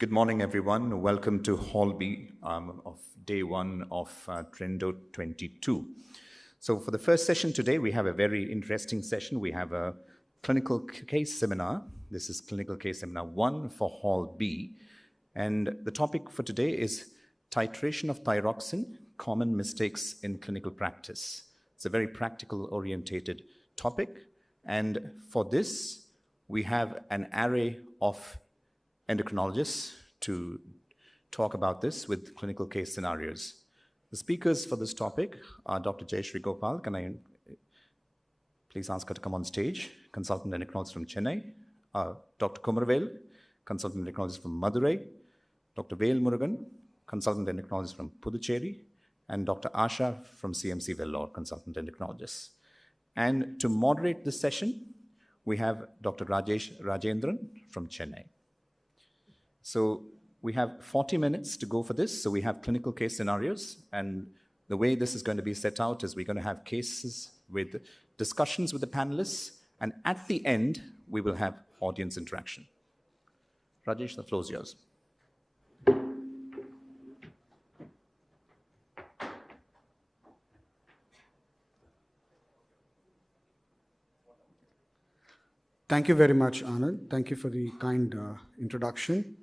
Good morning, everyone. Welcome to Hall B of day one of Trendo 22. So for the first session today, we have a very interesting session. We have a clinical case seminar. This is clinical case seminar 1 for Hall B. And the topic for today is titration of thyroxine, common mistakes in clinical practice. It's a very practical orientated topic. And for this, we have an array of endocrinologists to talk about this with clinical case scenarios. The speakers for this topic are Dr. Jayashree Gopal. Can I please ask her to come on stage? Consultant endocrinologist from Chennai. Dr. Kumarvel, consultant endocrinologist from Madurai. Dr. Vel Murugan, consultant endocrinologist from Puducherry. And Dr. Asha from CMC Vellore, consultant endocrinologist. And to moderate this session, we have Dr. Rajesh Rajendran from Chennai. So we have 40 minutes to go for this. So we have clinical case scenarios. And the way this is going to be set out is we're going to have cases with discussions with the panelists. And at the end, we will have audience interaction. Rajesh, the floor is yours. Thank you very much, Anand. Thank you for the kind introduction.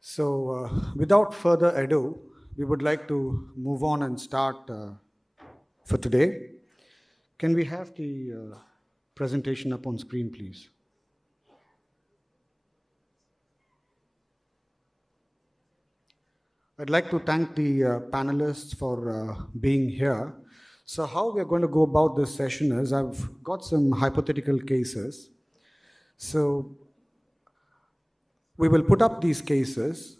So without further ado, we would like to move on and start for today. Can we have the presentation up on screen, please? I'd like to thank the panelists for being here. So how we're going to go about this session is I've got some hypothetical cases. So we will put up these cases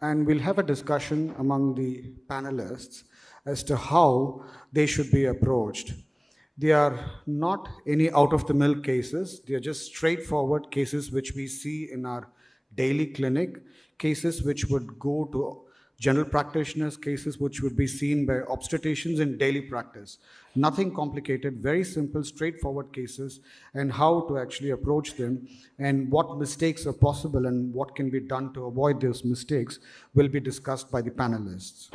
and we'll have a discussion among the panelists as to how they should be approached. They are not any out-of-the-milk cases. They are just straightforward cases which we see in our daily clinic, cases which would go to general practitioners, cases which would be seen by obstetricians in daily practice. Nothing complicated, very simple, straightforward cases, and how to actually approach them and what mistakes are possible and what can be done to avoid those mistakes will be discussed by the panelists.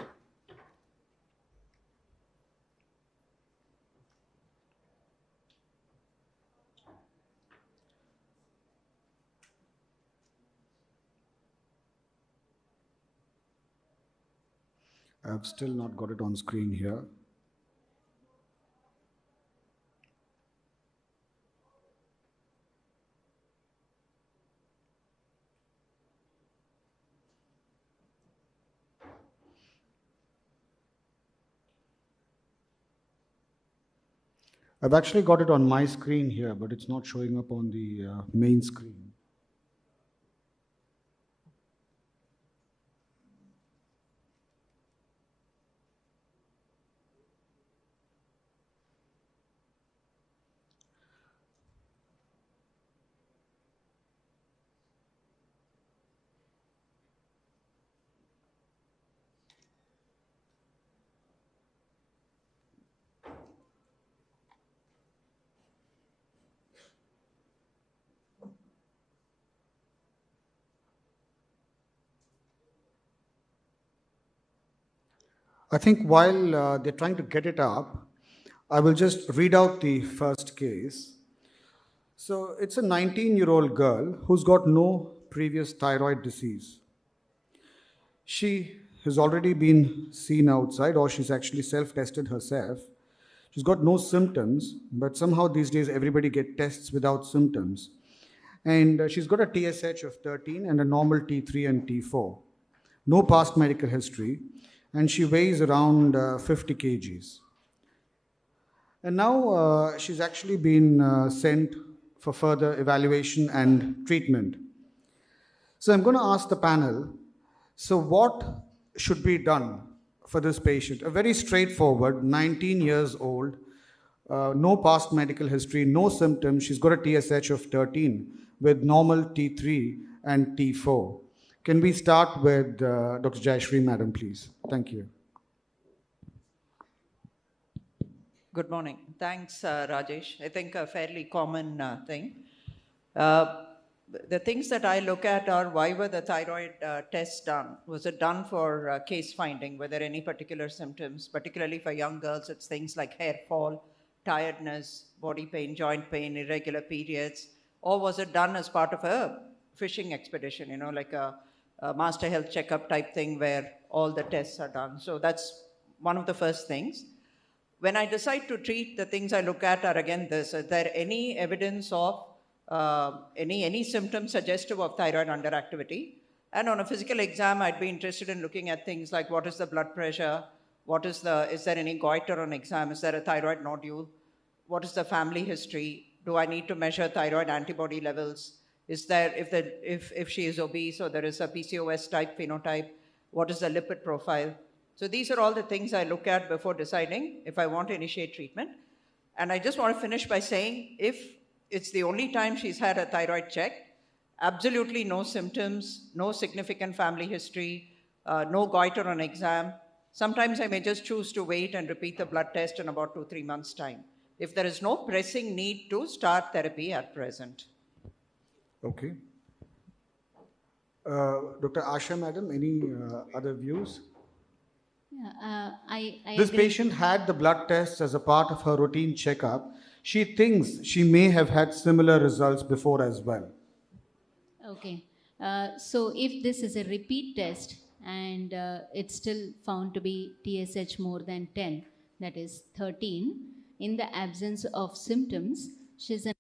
I've still not got it on screen here. I've actually got it on my screen here, but it's not showing up on the main screen. I think while they're trying to get it up, I will just read out the first case. So it's a 19-year-old girl who's got no previous thyroid disease. She has already been seen outside, or she's actually self-tested herself. She's got no symptoms, but somehow these days everybody get tests without symptoms. And she's got a TSH of 13 and a normal T3 and T4. No past medical history, and she weighs around 50 kgs. And now she's actually been sent for further evaluation and treatment. So I'm going to ask the panel, so what should be done for this patient? A very straightforward, 19 years old, no past medical history, no symptoms. She's got a TSH of 13 with normal T3 and T4. Can we start with Dr. Jayashree, madam, please? Thank you. Good morning. Thanks, Rajesh. I think a fairly common thing. the things that I look at are why were the thyroid tests done? Was it done for case finding? Were there any particular symptoms? Particularly for young girls, it's things like hair fall, tiredness, body pain, joint pain, irregular periods. Or was it done as part of a fishing expedition, you know, like a master health checkup type thing where all the tests are done? So that's one of the first things. When I decide to treat, the things I look at are again this: is there any evidence of any symptoms suggestive of thyroid underactivity? And on a physical exam, I'd be interested in looking at things like what is the blood pressure, is there any goiter on exam, is there a thyroid nodule, what is the family history, do I need to measure thyroid antibody levels, is there, if she is obese or there is a PCOS type phenotype, what is the lipid profile? So these are all the things I look at before deciding if I want to initiate treatment. And I just want to finish by saying, if it's the only time she's had a thyroid check, absolutely no symptoms, no significant family history, no goiter on exam, sometimes I may just choose to wait and repeat the blood test in about 2-3 months' time, if there is no pressing need to start therapy at present. Okay. Dr. Asha, madam, any other views? Yeah, I This agree. patient had the blood tests as a part of her routine checkup. She thinks she may have had similar results before as well. Okay. So if this is a repeat test and it's still found to be TSH more than 10, that is 13, in the absence of symptoms, she's an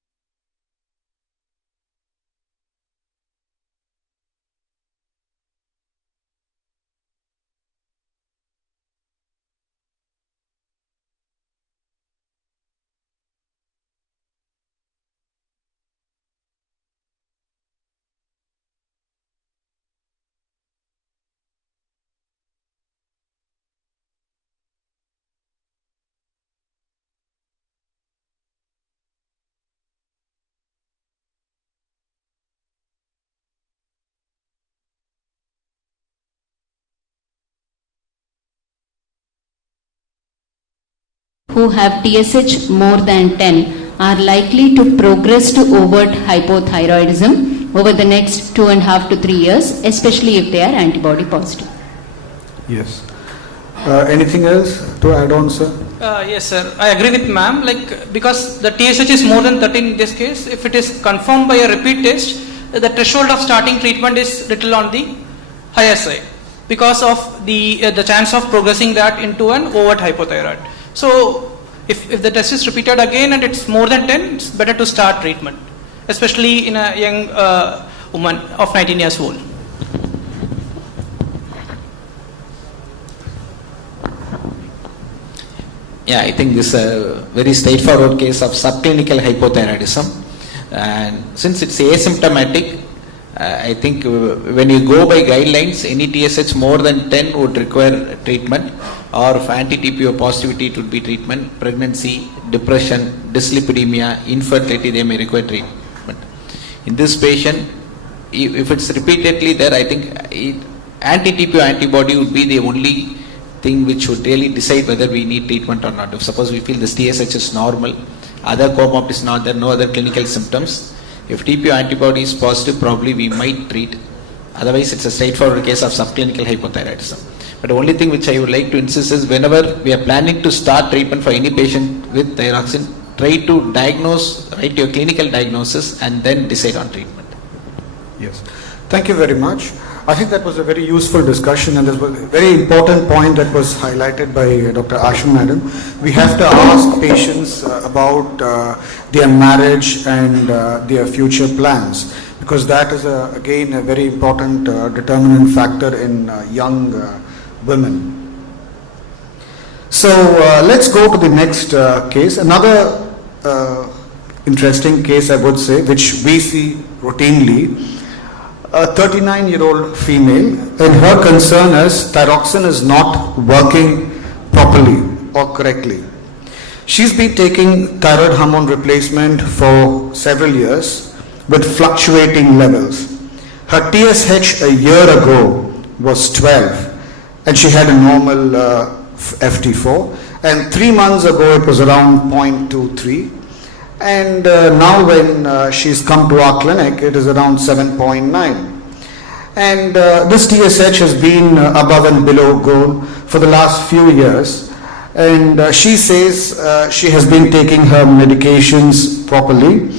who have TSH more than 10 are likely to progress to overt hypothyroidism over the next 2.5 to 3 years, especially if they are antibody positive. Yes. Anything else to add on, sir? Yes, sir. I agree with ma'am. Because the TSH is more than 13 in this case, if it is confirmed by a repeat test, the threshold of starting treatment is little on the higher side because of the chance of progressing that into an overt hypothyroid. So, if the test is repeated again and it's more than 10, it's better to start treatment, especially in a young woman of 19 years old. Yeah, I think this is a very straightforward case of subclinical hypothyroidism, and since it's asymptomatic, I think when you go by guidelines, any TSH more than 10 would require treatment, or for anti-TPO positivity it would be treatment, pregnancy, depression, dyslipidemia, infertility, they may require treatment. In this patient, if it's repeatedly there, I think anti-TPO antibody would be the only thing which would really decide whether we need treatment or not. If suppose we feel this TSH is normal, other comorbid is not there, no other clinical symptoms, if TPO antibody is positive, probably we might treat. Otherwise, it's a straightforward case of subclinical hypothyroidism. But the only thing which I would like to insist is whenever we are planning to start treatment for any patient with thyroxine, try to diagnose, write your clinical diagnosis and then decide on treatment. Yes. Thank you very much. I think that was a very useful discussion, and there was a very important point that was highlighted by Dr. Ashan madam. We have to ask patients about their marriage and their future plans, because that is again a very important determinant factor in young women. So let's go to the next case. Another interesting case, I would say, which we see routinely. A 39-year-old female, and her concern is thyroxine is not working properly or correctly. She's been taking thyroid hormone replacement for several years with fluctuating levels. Her TSH a year ago was 12 and she had a normal FT4, and 3 months ago it was around 0.23, And now when she's come to our clinic, it is around 7.9. And this TSH has been above and below goal for the last few years. And she says she has been taking her medications properly,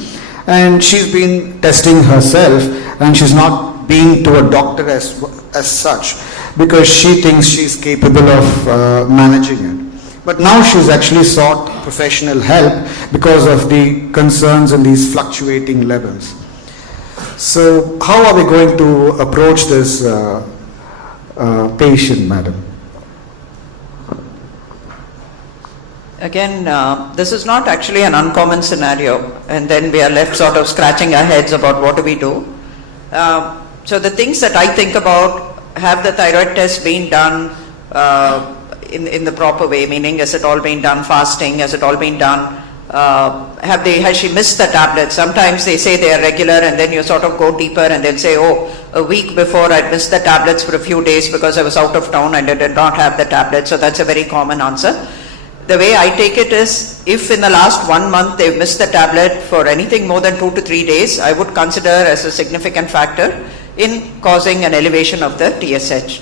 and she's been testing herself, and she's not been to a doctor as such, because she thinks she's capable of managing it. But now she's actually sought professional help because of the concerns and these fluctuating levels. So how are we going to approach this patient, madam? Again, this is not actually an uncommon scenario, and then we are left sort of scratching our heads about what do we do. So the things that I think about, have the thyroid test been done in the proper way, meaning has it all been done fasting, has it all been done, has she missed the tablets? Sometimes they say they are regular, and then you sort of go deeper and they'll say, oh, a week before I missed the tablets for a few days because I was out of town and I did not have the tablets. So that's a very common answer. The way I take it is, if in the last 1 month they've missed the tablet for anything more than 2 to 3 days, I would consider as a significant factor in causing an elevation of the TSH.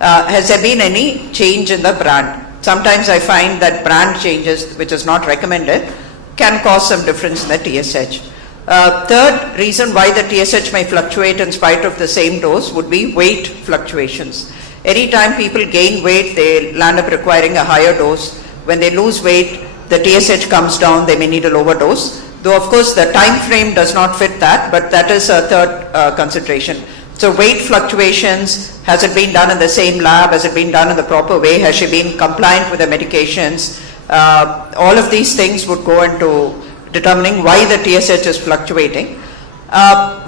Has there been any change in the brand? Sometimes I find that brand changes, which is not recommended, can cause some difference in the TSH. Third reason why the TSH may fluctuate in spite of the same dose would be weight fluctuations. Anytime people gain weight, they land up requiring a higher dose. When they lose weight, the TSH comes down, they may need a lower dose. Though of course the time frame does not fit that, but that is a third consideration. So weight fluctuations, has it been done in the same lab, has it been done in the proper way, has she been compliant with the medications? All of these things would go into determining why the TSH is fluctuating.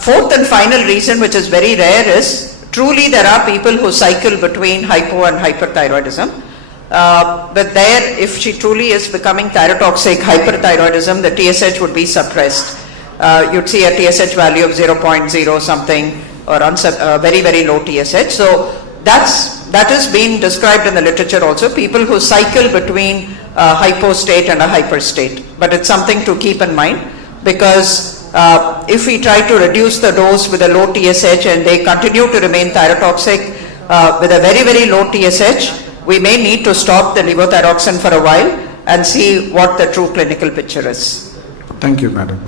Fourth and final reason, which is very rare, is truly there are people who cycle between hypo and hyperthyroidism. But there, if she truly is becoming thyrotoxic, hyperthyroidism, the TSH would be suppressed. You'd see a TSH value of 0.0 something, or very, very low TSH. So that has been described in the literature also, people who cycle between a hypo state and a hyper state. But it's something to keep in mind, because if we try to reduce the dose with a low TSH and they continue to remain thyrotoxic with a very, very low TSH, we may need to stop the levothyroxine for a while and see what the true clinical picture is. Thank you, madam.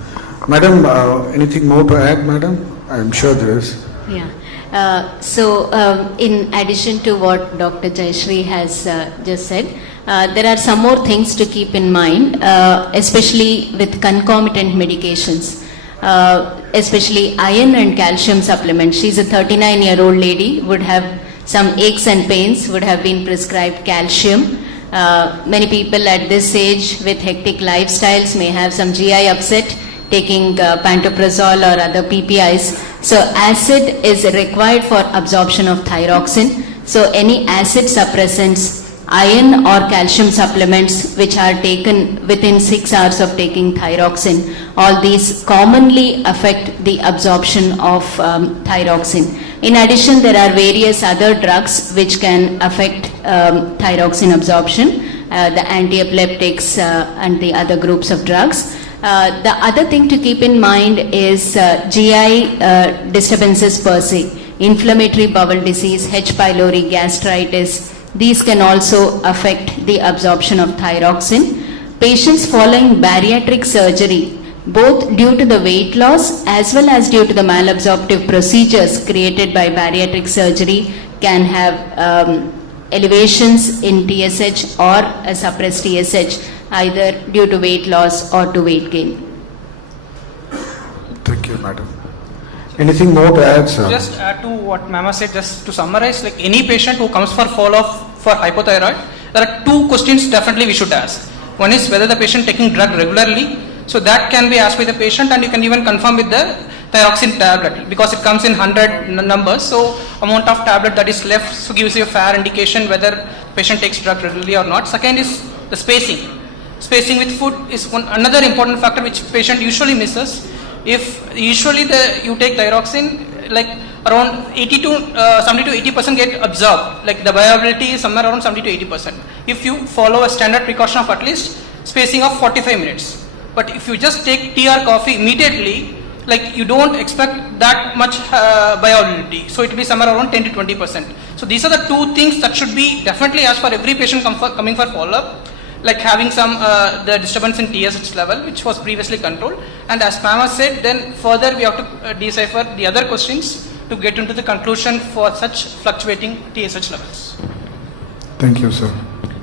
Madam, anything more to add, madam? I'm sure there is. Yeah. In addition to what Dr. Jayashree has just said, there are some more things to keep in mind, especially with concomitant medications, especially iron and calcium supplements. She's a 39-year-old lady, would have some aches and pains, would have been prescribed calcium. Many people at this age with hectic lifestyles may have some GI upset, taking pantoprazole or other PPIs. So acid is required for absorption of thyroxine. So any acid suppressants, iron or calcium supplements which are taken within 6 hours of taking thyroxine, all these commonly affect the absorption of thyroxine. In addition, there are various other drugs which can affect thyroxine absorption, the anti-epileptics and the other groups of drugs. The other thing to keep in mind is GI disturbances per se, inflammatory bowel disease, H. pylori, gastritis. These can also affect the absorption of thyroxine. Patients following bariatric surgery, both due to the weight loss as well as due to the malabsorptive procedures created by bariatric surgery, can have elevations in TSH or a suppressed TSH, either due to weight loss or to weight gain. Thank you, madam. Anything more to add, sir? Just add to what Mama said, just to summarize, like any patient who comes for follow-up for hypothyroid, there are 2 questions definitely we should ask. One is whether the patient taking drug regularly, so that can be asked by the patient, and you can even confirm with the thyroxine tablet, because it comes in 100 numbers, so amount of tablet that is left so gives you a fair indication whether patient takes drug regularly or not. Second is the spacing. Spacing with food is another important factor which patient usually misses. If usually you take thyroxine, like around 70 to 80% get absorbed, like the viability is somewhere around 70 to 80%. If you follow a standard precaution of at least spacing of 45 minutes, But if you just take tea or coffee immediately, like you don't expect that much bioavailability. So it will be somewhere around 10 to 20%. So these are the two things that should be definitely asked for every patient coming for follow-up, like having some the disturbance in TSH level, which was previously controlled. And as Pam has said, then further we have to decipher the other questions to get into the conclusion for such fluctuating TSH levels. Thank you, sir.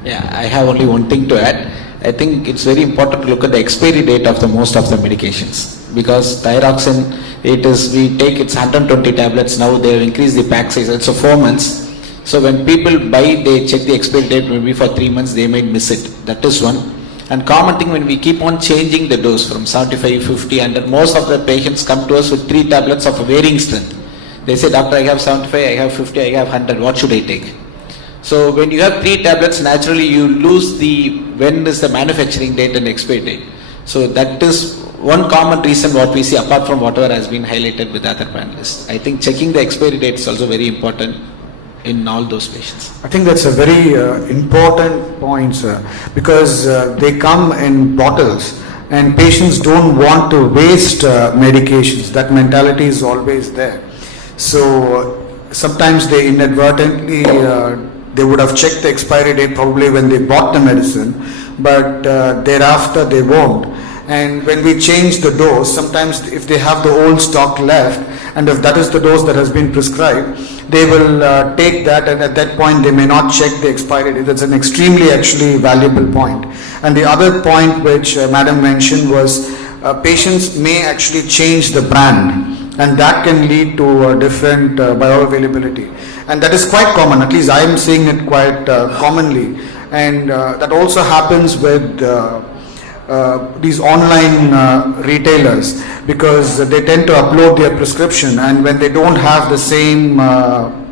Yeah, I have only one thing to add. I think it's very important to look at the expiry date of the most of the medications, because thyroxine, we take it's 120 tablets now. They have increased the pack size. It's 4 months. So when people buy, they check the expiry date. Maybe for 3 months they might miss it. That is one. And common thing, when we keep on changing the dose from 75, 50, 100, most of the patients come to us with 3 tablets of varying strength. They say, doctor, I have 75, I have 50, I have 100. What should I take? So when you have 3 tablets, naturally you lose when is the manufacturing date and expiry date. So that is one common reason what we see, apart from whatever has been highlighted with other panelists. I think checking the expiry date is also very important in all those patients. I think that's a very important point, sir, because they come in bottles and patients don't want to waste medications. That mentality is always there. So sometimes they inadvertently, they would have checked the expiry date probably when they bought the medicine, but thereafter they won't. And when we change the dose, sometimes if they have the old stock left, and if that is the dose that has been prescribed, they will take that, and at that point they may not check the expiry date. That's an extremely actually valuable point. And the other point which Madam mentioned was patients may actually change the brand, and that can lead to different bioavailability. And that is quite common, at least I am seeing it quite commonly. And that also happens with these online retailers, because they tend to upload their prescription, and when they don't have the same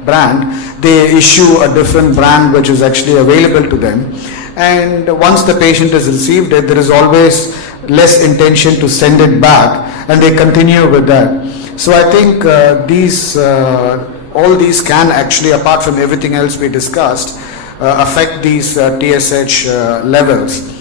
brand, they issue a different brand which is actually available to them. And once the patient has received it, there is always less intention to send it back, and they continue with that. So I think all these can actually, apart from everything else we discussed, affect these TSH levels.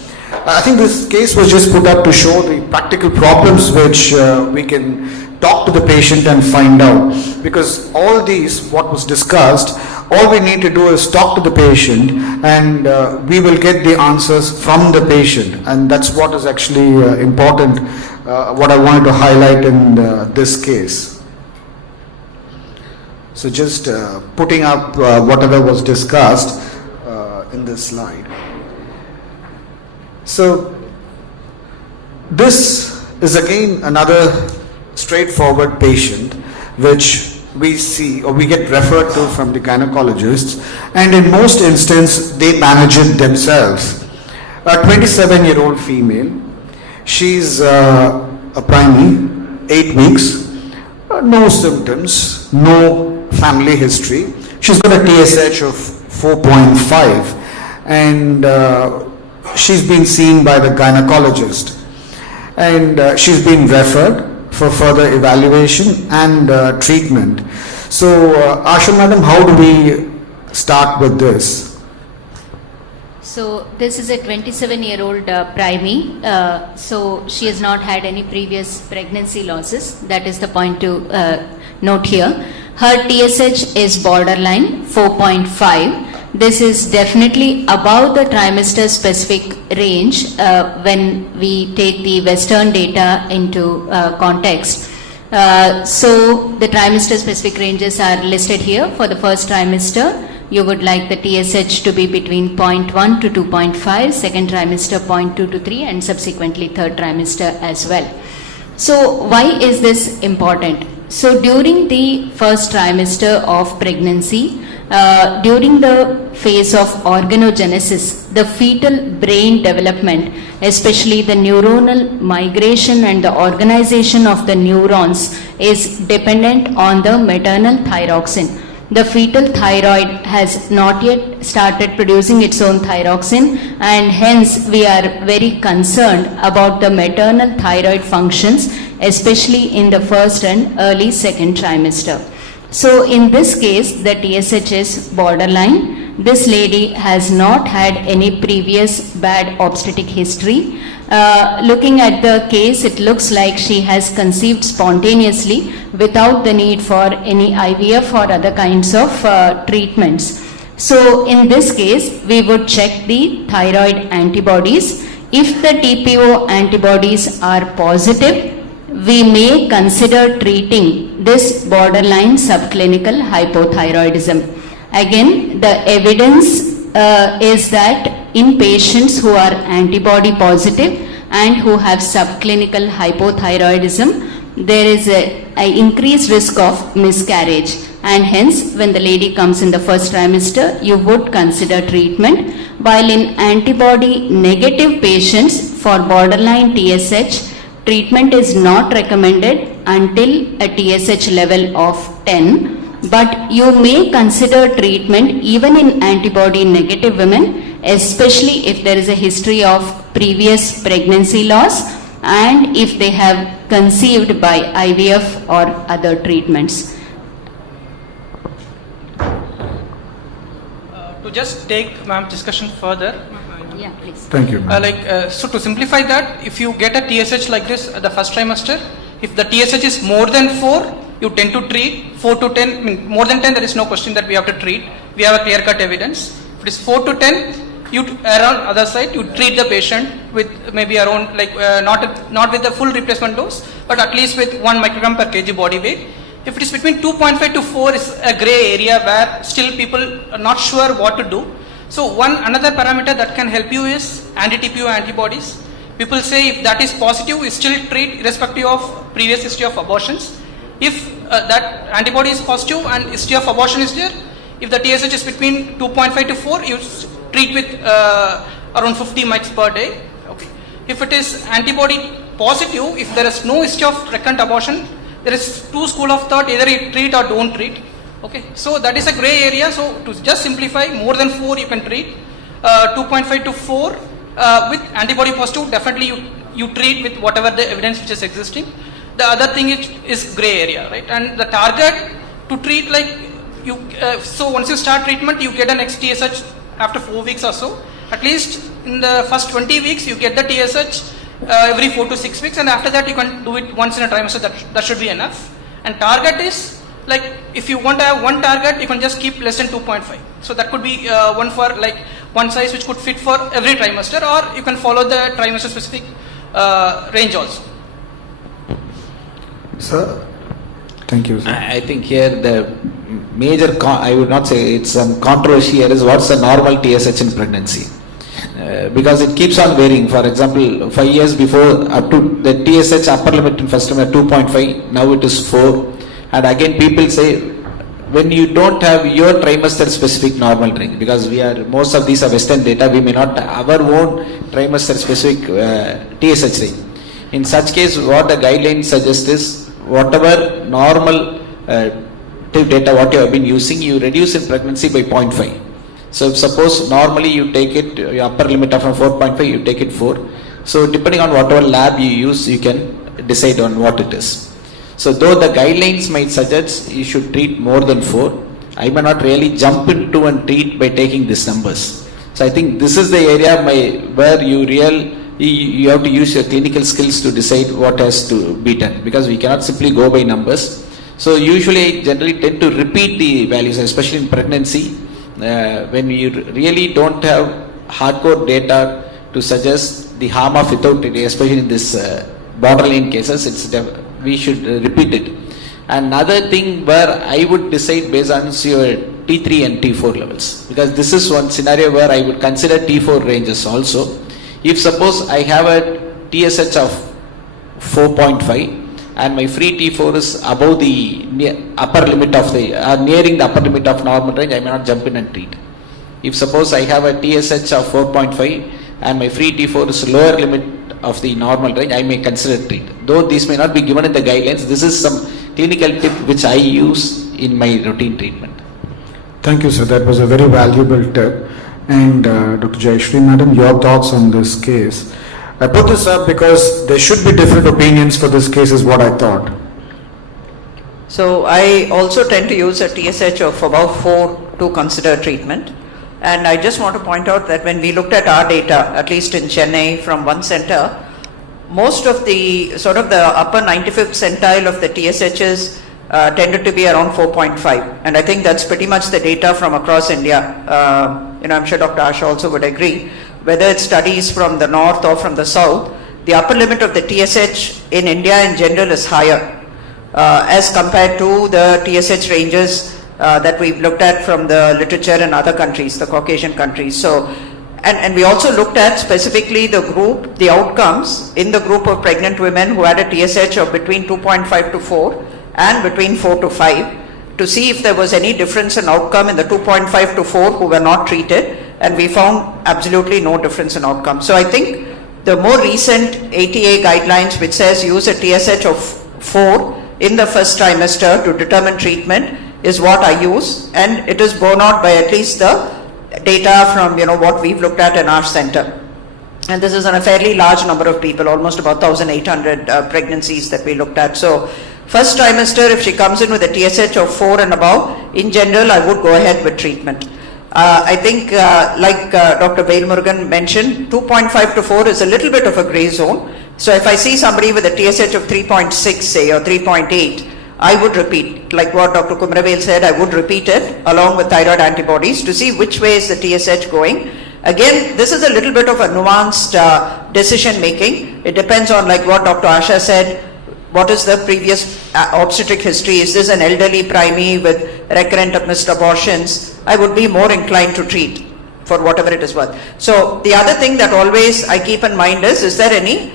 I think this case was just put up to show the practical problems which we can talk to the patient and find out. Because all these, what was discussed, all we need to do is talk to the patient, and we will get the answers from the patient. And that's what is actually important, what I wanted to highlight in this case. So just putting up whatever was discussed in this slide. So this is again another straightforward patient which we see or we get referred to from the gynecologists, and in most instances they manage it themselves. A 27-year-old female, she's a preemie, 8 weeks, no symptoms, no family history. She's got a TSH of 4.5, and she's been seen by the gynecologist, and she's been referred for further evaluation and treatment. So Asha madam, how do we start with this? So this is a 27-year-old preemie. So she has not had any previous pregnancy losses. That is the point to note here. Her TSH is borderline 4.5. This is definitely above the trimester specific range when we take the Western data into context. So the trimester specific ranges are listed here. For the first trimester, you would like the TSH to be between 0.1 to 2.5, second trimester 0.2 to 3, and subsequently third trimester as well. So why is this important? So during the first trimester of pregnancy, during the phase of organogenesis, the fetal brain development, especially the neuronal migration and the organization of the neurons, is dependent on the maternal thyroxine. The fetal thyroid has not yet started producing its own thyroxine, and hence we are very concerned about the maternal thyroid functions, especially in the first and early second trimester. So in this case, the TSH is borderline, this lady has not had any previous bad obstetric history. Looking at the case, it looks like she has conceived spontaneously without the need for any IVF or other kinds of treatments. So in this case, we would check the thyroid antibodies. If the TPO antibodies are positive, we may consider treating this borderline subclinical hypothyroidism. Again, the evidence is that in patients who are antibody positive and who have subclinical hypothyroidism, there is an increased risk of miscarriage, and hence when the lady comes in the first trimester, you would consider treatment. While in antibody negative patients for borderline TSH, treatment is not recommended until a TSH level of 10. But you may consider treatment even in antibody negative women, especially if there is a history of previous pregnancy loss and if they have conceived by IVF or other treatments. To just take ma'am's discussion further, Yeah, please. Thank you, ma'am. so to simplify that, if you get a TSH like this at the first trimester, if the TSH is more than 4, you tend to treat. 4 to 10, I mean, more than 10, there is no question that we have to treat. We have a clear-cut evidence. If it is 4 to 10, you around other side, you treat the patient with maybe around like not with the full replacement dose, but at least with 1 microgram per kg body weight. If it is between 2.5 to 4, is a gray area where still people are not sure what to do. So another parameter that can help you is anti-TPO antibodies. People say if that is positive, you still treat irrespective of previous history of abortions. If that antibody is positive and history of abortion is there, if the TSH is between 2.5 to 4, you treat with around 50 mics per day. Okay. If it is antibody positive, if there is no history of recurrent abortion, there is 2 school of thought, either you treat or don't treat. Okay, so that is a gray area. So to just simplify, more than 4 you can treat. 2.5 to 4 with antibody positive, definitely you treat with whatever the evidence which is existing. The other thing is gray area, right? And the target to treat, like you, so once you start treatment, you get an XTSH after 4 weeks or so. At least in the first 20 weeks, you get the TSH every 4 to 6 weeks, and after that you can do it once in a trimester. That should be enough. And target is, like, if you want to have one target, you can just keep less than 2.5. So that could be one for like one size which could fit for every trimester, or you can follow the trimester specific range also. Sir, thank you, sir. I think here the major, I would not say it's some controversy here, is what's the normal TSH in pregnancy. Because it keeps on varying. For example, 5 years before, up to the TSH upper limit in first trimester 2.5, now it is 4. And again, people say, when you don't have your trimester specific normal range, because most of these are Western data, we may not have our own trimester specific TSH range. In such case, what the guidelines suggest is, whatever normal data what you have been using, you reduce in pregnancy by 0.5. So if suppose normally you take it, your upper limit of 4.5, you take it 4. So depending on whatever lab you use, you can decide on what it is. So though the guidelines might suggest you should treat more than 4, I may not really jump into and treat by taking these numbers. So I think this is the area where you have to use your clinical skills to decide what has to be done, because we cannot simply go by numbers. So usually I generally tend to repeat the values, especially in pregnancy, when you really don't have hardcore data to suggest the harm of without it, especially in this borderline cases, we should repeat it. Another thing where I would decide based on your T3 and T4 levels, because this is one scenario where I would consider T4 ranges also. If suppose I have a TSH of 4.5 and my free T4 is above the upper limit of nearing the upper limit of normal range, I may not jump in and treat. If suppose I have a TSH of 4.5 and my free T4 is lower limit of the normal range, I may consider treat. Though these may not be given in the guidelines, this is some clinical tip which I use in my routine treatment. Thank you, sir. That was a very valuable tip. And Dr. Jayashree, madam, your thoughts on this case? I put this up because there should be different opinions for this case, is what I thought. So I also tend to use a TSH of about 4 to consider treatment. And I just want to point out that when we looked at our data, at least in Chennai from one center, most of the sort of the upper 95th centile of the TSHs tended to be around 4.5. And I think that's pretty much the data from across India. I'm sure Dr. Asha also would agree. Whether it's studies from the north or from the south, the upper limit of the TSH in India in general is higher as compared to the TSH ranges that we've looked at from the literature in other countries, the Caucasian countries. So, and we also looked at specifically the outcomes in the group of pregnant women who had a TSH of between 2.5 to 4 and between 4 to 5 to see if there was any difference in outcome in the 2.5 to 4 who were not treated, and we found absolutely no difference in outcome. So I think the more recent ATA guidelines which says use a TSH of 4 in the first trimester to determine treatment is what I use, and it is borne out by at least the data from what we've looked at in our center. And this is on a fairly large number of people, almost about 1,800 pregnancies that we looked at. So first trimester, if she comes in with a TSH of 4 and above, in general I would go ahead with treatment. I think like Dr. Velmurugan mentioned, 2.5 to 4 is a little bit of a grey zone. So if I see somebody with a TSH of 3.6 say or 3.8, I would repeat, like what Dr. Kumaravel said, I would repeat it along with thyroid antibodies to see which way is the TSH going. Again, this is a little bit of a nuanced decision making. It depends on, like what Dr. Asha said, what is the previous obstetric history? Is this an elderly primey with recurrent missed abortions? I would be more inclined to treat for whatever it is worth. So the other thing that always I keep in mind is there any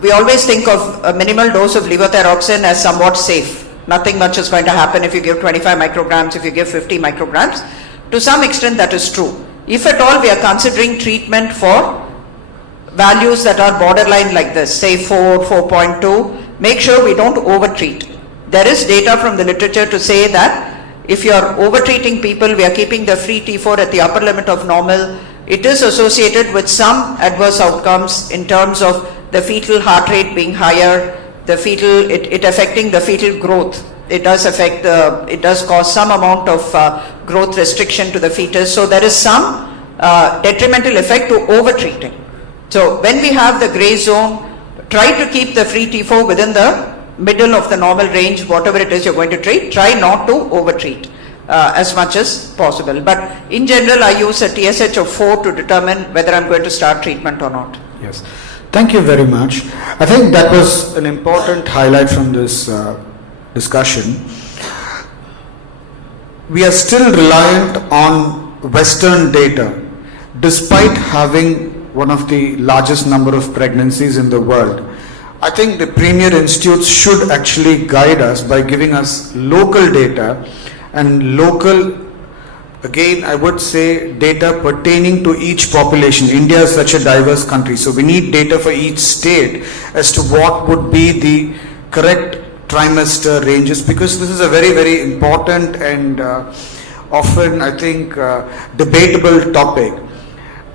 we always think of a minimal dose of levothyroxine as somewhat safe. Nothing much is going to happen if you give 25 micrograms, if you give 50 micrograms. To some extent that is true. If at all we are considering treatment for values that are borderline like this, say 4, 4.2, make sure we don't overtreat. There is data from the literature to say that if you are overtreating people, we are keeping the free T4 at the upper limit of normal, it is associated with some adverse outcomes in terms of the fetal heart rate being higher, the fetal, it affecting the fetal growth. It does affect it does cause some amount of growth restriction to the fetus. So there is some detrimental effect to overtreating. So when we have the gray zone, try to keep the free T4 within the middle of the normal range, whatever it is you're going to treat, try not to overtreat as much as possible. But in general, I use a TSH of 4 to determine whether I'm going to start treatment or not. Yes. Thank you very much. I think that was an important highlight from this discussion. We are still reliant on Western data, despite having one of the largest number of pregnancies in the world. I think the premier institutes should actually guide us by giving us local data and local, again I would say, data pertaining to each population. India is such a diverse country, so we need data for each state as to what would be the correct trimester ranges, because this is a very, very important and often I think debatable topic.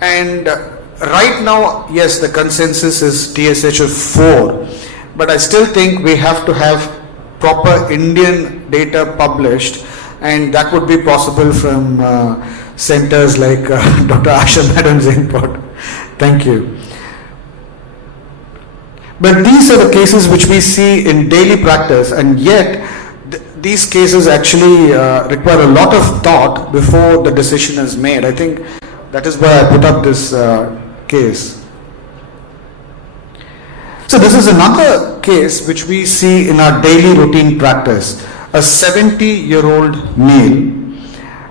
And right now, yes, the consensus is TSH of 4, but I still think we have to have proper Indian data published, and that would be possible from centers like Dr. Asha Madam's input. Thank you. But these are the cases which we see in daily practice, and yet these cases actually require a lot of thought before the decision is made. I think that is why I put up this case. So this is another case which we see in our daily routine practice. A 70-year-old male,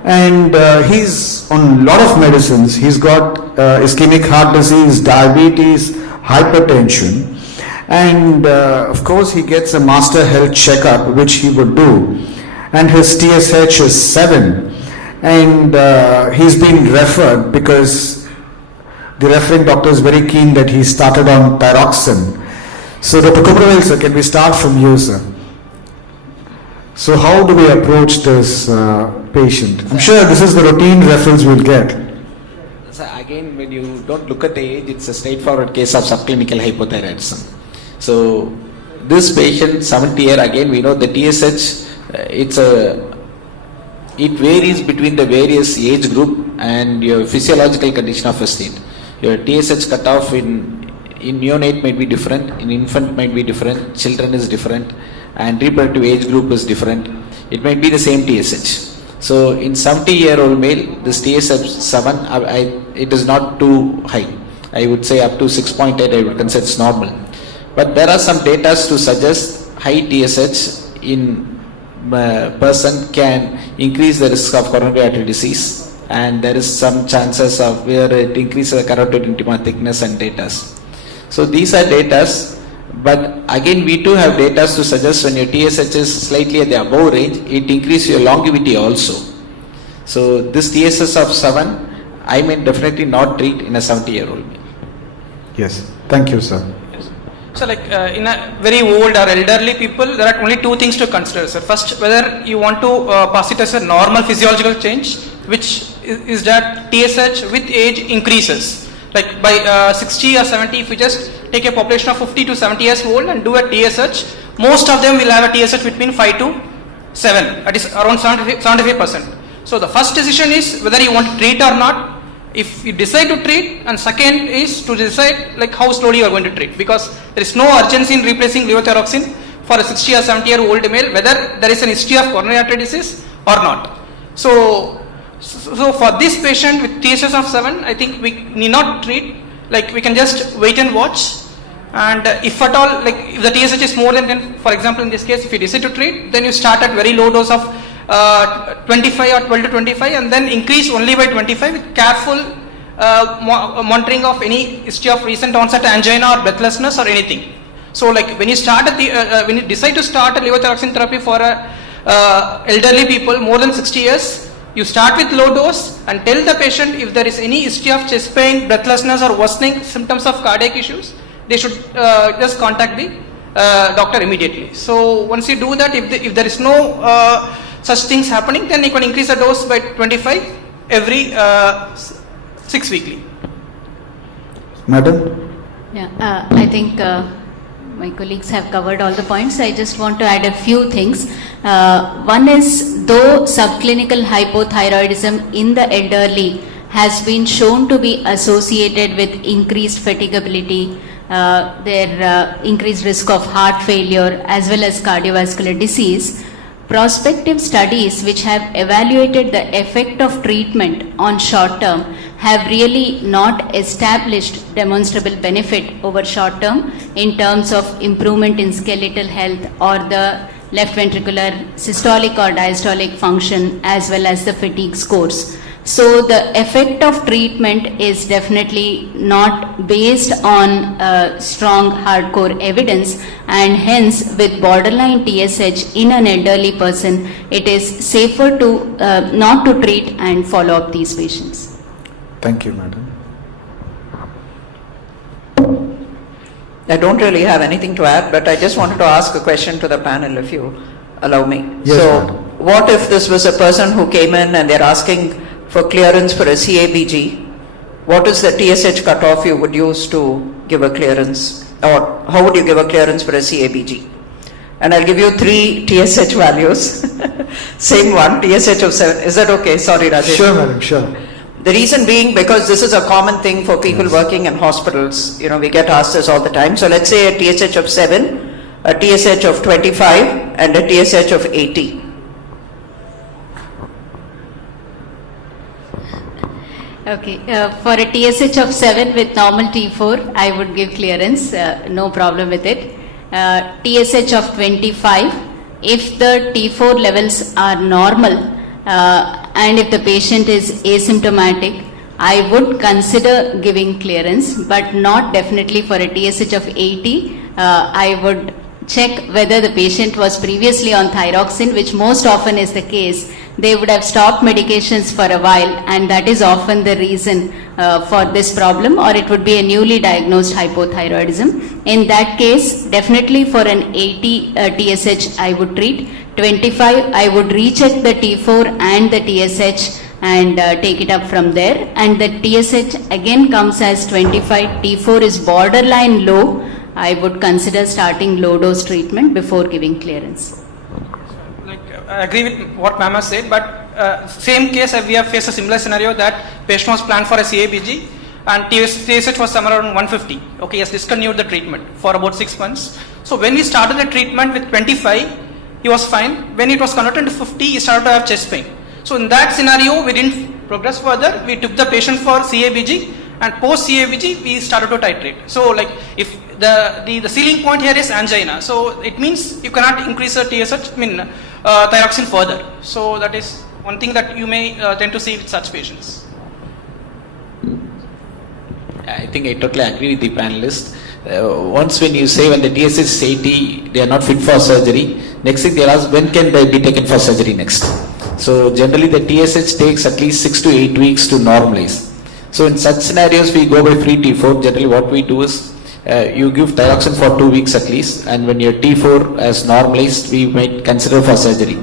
and he's on a lot of medicines. He's got ischemic heart disease, diabetes, hypertension, and of course he gets a master health checkup, which he would do, and his TSH is 7, and he's been referred because the referring doctor is very keen that he started on thyroxine. So Dr. Kumaravel sir, can we start from you, sir? So how do we approach this patient? I'm sure this is the routine referrals we'll get. So again, when you don't look at the age, it's a straightforward case of subclinical hypothyroidism. So this patient, 70 year, again we know the TSH, it's a it varies between the various age group and your physiological condition of a state. Your TSH cutoff in neonate might be different, in infant might be different, children is different, and reproductive age group is different. It might be the same TSH. So in 70-year-old male, this TSH7, it is not too high. I would say up to 6.8, I would consider it's normal. But there are some data to suggest high TSH in person can increase the risk of coronary artery disease, and there is some chances of where it increases the carotid intima thickness and data. So these are data, but again we do have data to suggest when your TSH is slightly at the above range, it increases your longevity also. So this TSH of 7, I may definitely not treat in a 70-year-old male. Yes, thank you, sir. So like in a very old or elderly people, there are only two things to consider, sir. First, whether you want to pass it as a normal physiological change, which is that TSH with age increases. Like by 60 or 70, if you just take a population of 50 to 70 years old and do a TSH, most of them will have a TSH between 5 to 7, that is around 75%. So the first decision is whether you want to treat or not. If you decide to treat, and second is to decide like how slowly you are going to treat, because there is no urgency in replacing levothyroxine for a 60 or 70-year-old male, whether there is an history of coronary artery disease or not. So for this patient with TSH of 7, I think we need not treat, like we can just wait and watch. And if at all, like if the TSH is more than 10, for example in this case, if you decide to treat, then you start at very low dose of 25 or 12 to 25 and then increase only by 25 with careful monitoring of any history of recent onset angina or breathlessness or anything. So like when you start at when you decide to start a levothyroxine therapy for elderly people more than 60 years, you start with low dose and tell the patient if there is any history of chest pain, breathlessness or worsening symptoms of cardiac issues, they should just contact the doctor immediately. So once you do that, if there is no such things happening, then you can increase the dose by 25 every 6 weekly. Madam? Yeah, I think my colleagues have covered all the points. I just want to add a few things. One is, though subclinical hypothyroidism in the elderly has been shown to be associated with increased fatigability, their increased risk of heart failure as well as cardiovascular disease, prospective studies which have evaluated the effect of treatment on short term have really not established demonstrable benefit over short term in terms of improvement in skeletal health or the left ventricular systolic or diastolic function as well as the fatigue scores. So the effect of treatment is definitely not based on strong hardcore evidence, and hence with borderline TSH in an elderly person, it is safer to not to treat and follow up these patients. Thank you, madam. I don't really have anything to add, but I just wanted to ask a question to the panel, if you allow me. Yes, so, madam. what if this was a person who came in and they're asking for clearance for a CABG? What is the TSH cutoff you would use to give a clearance? Or how would you give a clearance for a CABG? And I'll give you 3 TSH values. Same one, TSH of 7. Is that okay? Sorry, Rajesh. Sure, madam, sure. The reason being because this is a common thing for people working in hospitals. You know, we get asked this all the time. So let's say a TSH of 7, a TSH of 25 and a TSH of 80. Okay, for a TSH of 7 with normal T4, I would give clearance, no problem with it. TSH of 25, if the T4 levels are normal and if the patient is asymptomatic, I would consider giving clearance, but not definitely for a TSH of 80. I would check whether the patient was previously on thyroxine, which most often is the case. They would have stopped medications for a while, and that is often the reason for this problem, or it would be a newly diagnosed hypothyroidism. In that case, definitely for an 80 TSH I would treat. 25 I would recheck the T4 and the TSH and take it up from there, and the TSH again comes as 25, T4 is borderline low. I would consider starting low dose treatment before giving clearance. Like I agree with what ma'am has said, but same case, we have faced a similar scenario that patient was planned for a CABG and TSH was somewhere around 150. Okay, he has discontinued the treatment for about 6 months. So when we started the treatment with 25, he was fine. When it was converted to 50, he started to have chest pain. So in that scenario, we didn't progress further. We took the patient for CABG, and post CABG, we started to titrate. So like if the ceiling point here is angina, so it means you cannot increase the TSH, thyroxine further. So that is one thing that you may tend to see with such patients. I think I totally agree with the panelist. Once when you say when the TSH is 80, they are not fit for surgery, next thing they'll ask when can they be taken for surgery next. So generally the TSH takes at least 6 to 8 weeks to normalize. So in such scenarios we go by free T4. Generally what we do is you give thyroxine for 2 weeks at least, and when your T4 has normalized, we might consider for surgery.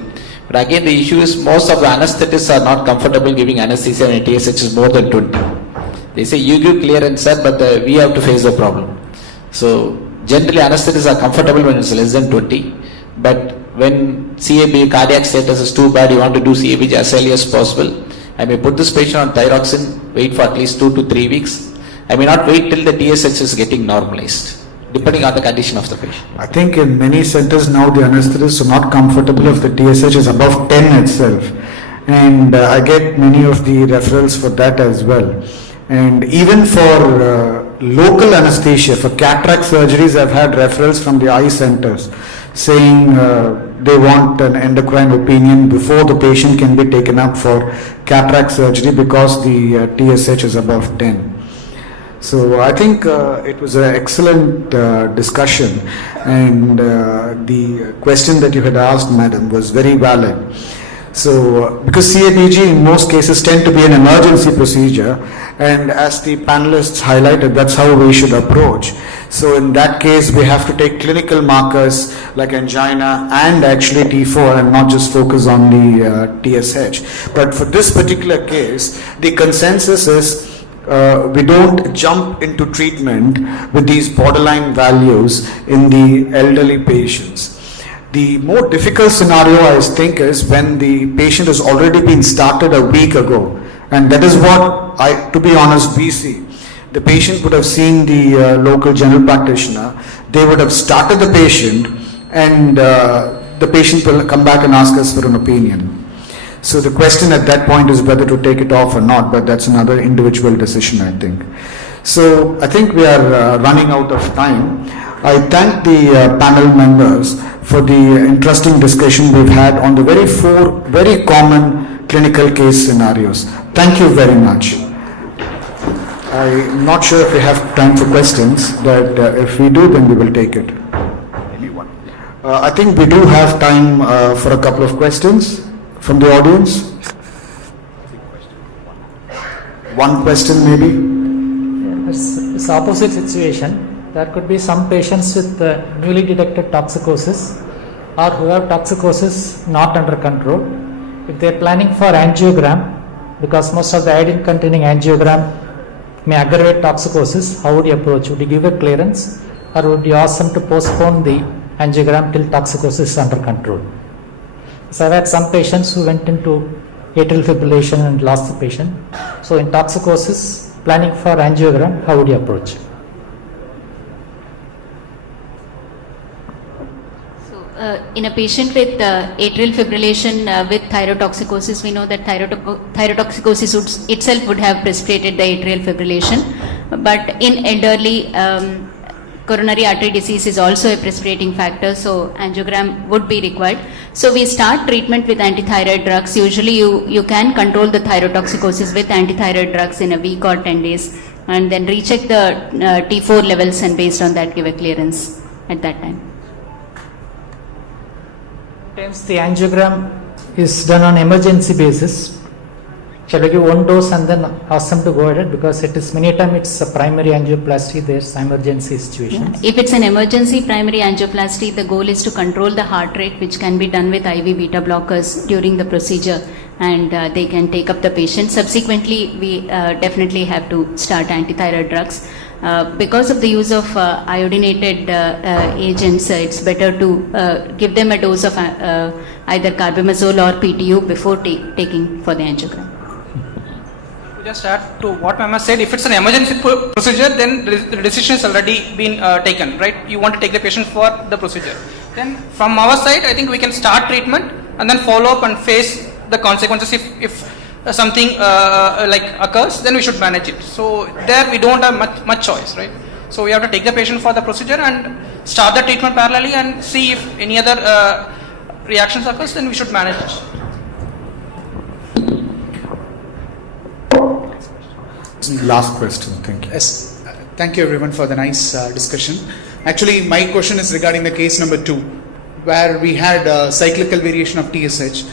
But again the issue is most of the anesthetists are not comfortable giving anesthesia when TSH is more than 20. They say you give clearance sir, but we have to face the problem. So generally anesthetists are comfortable when it's less than 20, but when CAB cardiac status is too bad, you want to do CABG as early as possible, I may put this patient on thyroxine, wait for at least 2 to 3 weeks. I may not wait till the TSH is getting normalized, depending on the condition of the patient. I think in many centers now the anesthetists are not comfortable if the TSH is above 10 itself, and I get many of the referrals for that as well. And even for local anesthesia, for cataract surgeries, I've had referrals from the eye centers saying they want an endocrine opinion before the patient can be taken up for cataract surgery because the TSH is above 10. So I think it was an excellent discussion, and the question that you had asked, madam, was very valid. So because CABG in most cases tend to be an emergency procedure, and as the panelists highlighted, that's how we should approach. So in that case, we have to take clinical markers like angina and actually T4 and not just focus on the TSH. But for this particular case, the consensus is we don't jump into treatment with these borderline values in the elderly patients. The more difficult scenario, I think, is when the patient has already been started a week ago, and that is what to be honest, we see. The patient would have seen the local general practitioner, they would have started the patient, and the patient will come back and ask us for an opinion. So the question at that point is whether to take it off or not, but that's another individual decision, I think. So I think we are running out of time. I thank the panel members for the interesting discussion we've had on the four very common clinical case scenarios. Thank you very much. I'm not sure if we have time for questions, but if we do, then we will take it. Anyone? I think we do have time for a couple of questions from the audience. One question maybe. It's opposite situation. There could be some patients with newly detected toxicosis or who have toxicosis not under control. If they are planning for angiogram, because most of the iodine containing angiogram may aggravate toxicosis, how would you approach? Would you give a clearance, or would you ask them to postpone the angiogram till toxicosis is under control? So I've had some patients who went into atrial fibrillation and lost the patient. So in toxicosis, planning for angiogram, how would you approach? In a patient with atrial fibrillation with thyrotoxicosis, we know that thyrotoxicosis itself would have precipitated the atrial fibrillation. But in elderly, coronary artery disease is also a precipitating factor, so angiogram would be required. So we start treatment with antithyroid drugs. Usually you can control the thyrotoxicosis with antithyroid drugs in a week or 10 days, and then recheck the T4 levels, and based on that give a clearance at that time. Sometimes the angiogram is done on emergency basis. Shall I give one dose and then ask them to go ahead, because it is many times it's a primary angioplasty, there's emergency situations. Yeah. If it's an emergency primary angioplasty, the goal is to control the heart rate, which can be done with IV beta blockers during the procedure, and they can take up the patient. Subsequently, we definitely have to start antithyroid drugs. because of the use of iodinated agents, it's better to give them a dose of either carbimazole or PTU before taking for the angiogram. To just add to what Mama said, if it's an emergency procedure, then the decision has already been taken, right? You want to take the patient for the procedure. Then from our side, I think we can start treatment and then follow up and face the consequences. If something like occurs, then we should manage it. So there we don't have much choice, right? So we have to take the patient for the procedure and start the treatment parallelly and see if any other reactions occurs, then we should manage it. Last question, thank you. Yes, thank you everyone for the nice discussion. Actually, my question is regarding the case number 2, where we had cyclical variation of TSH.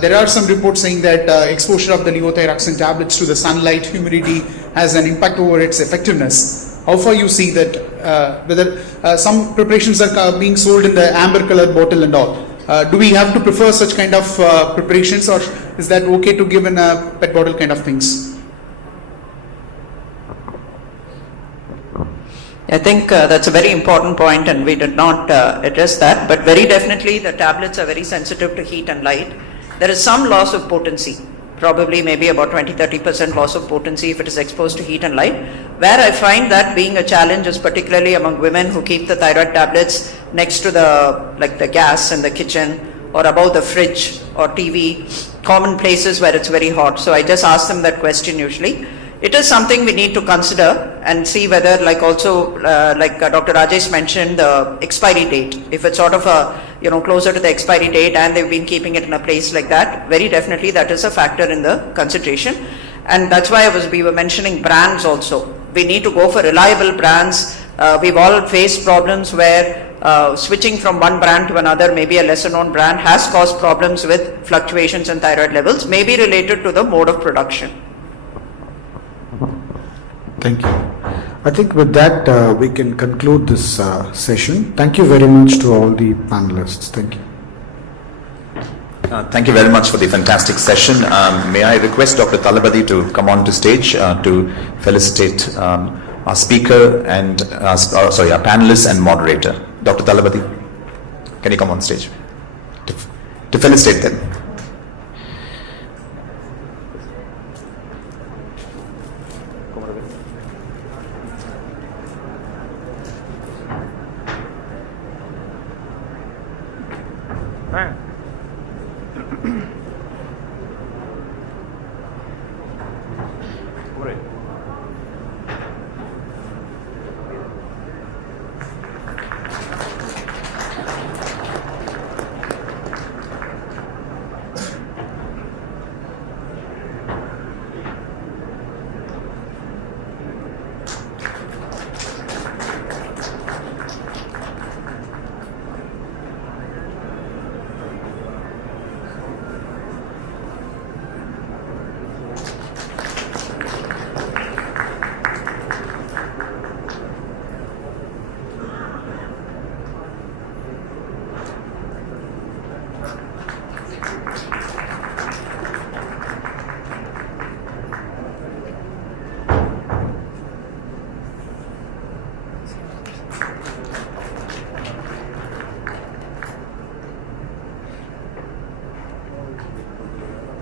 There are some reports saying that exposure of the levothyroxine tablets to the sunlight, humidity has an impact over its effectiveness. How far you see that, whether some preparations are being sold in the amber colored bottle and all. Do we have to prefer such kind of preparations, or is that okay to give in a PET bottle kind of things? I think that's a very important point, and we did not address that, but very definitely the tablets are very sensitive to heat and light. There is some loss of potency, probably maybe about 20-30% loss of potency if it is exposed to heat and light. Where I find that being a challenge is particularly among women who keep the thyroid tablets next to the gas in the kitchen or above the fridge or TV, common places where it's very hot. So I just ask them that question usually. It is something we need to consider and see whether, like Dr. Rajesh mentioned, the expiry date. If it's sort of closer to the expiry date and they've been keeping it in a place like that, very definitely that is a factor in the consideration. And that's why we were mentioning brands also. We need to go for reliable brands. We've all faced problems where switching from one brand to another, maybe a lesser known brand, has caused problems with fluctuations in thyroid levels, maybe related to the mode of production. Thank you. I think with that we can conclude this session. Thank you very much to all the panelists. Thank you. Thank you very much for the fantastic session. May I request Dr. Talabadi to come on to stage to felicitate our speaker and our panelists and moderator. Dr. Talabadi, can you come on stage to felicitate them? Right.